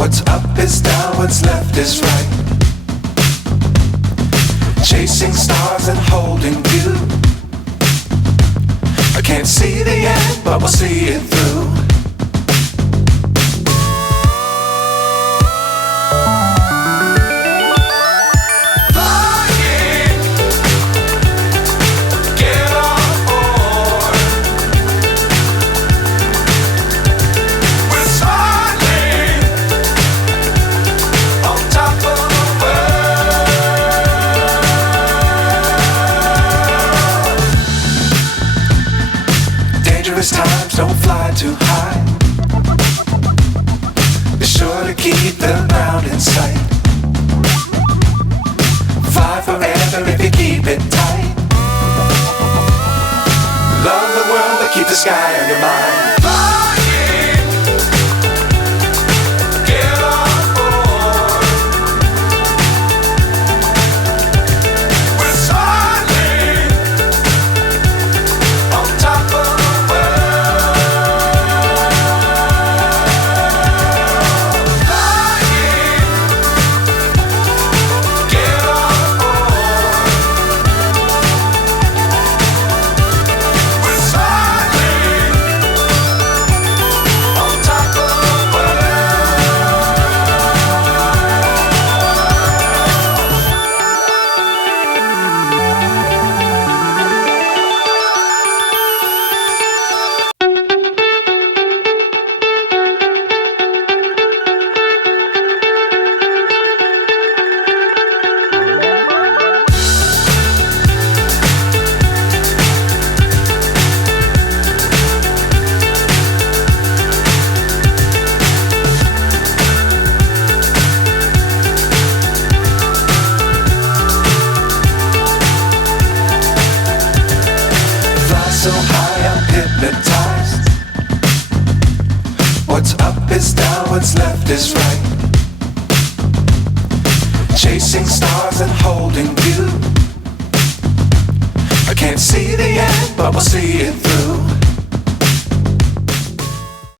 What's up is down, what's left is right. Chasing stars and holding you. I can't see the end, but we'll see it through. Times don't fly too high. Be sure to keep the ground in sight. Fly forever if you keep it tight. Love the world but keep the sky on your mind. So high I'm hypnotized. What's up is down, what's left is right. Chasing stars and holding you. I can't see the end, but we'll see it through.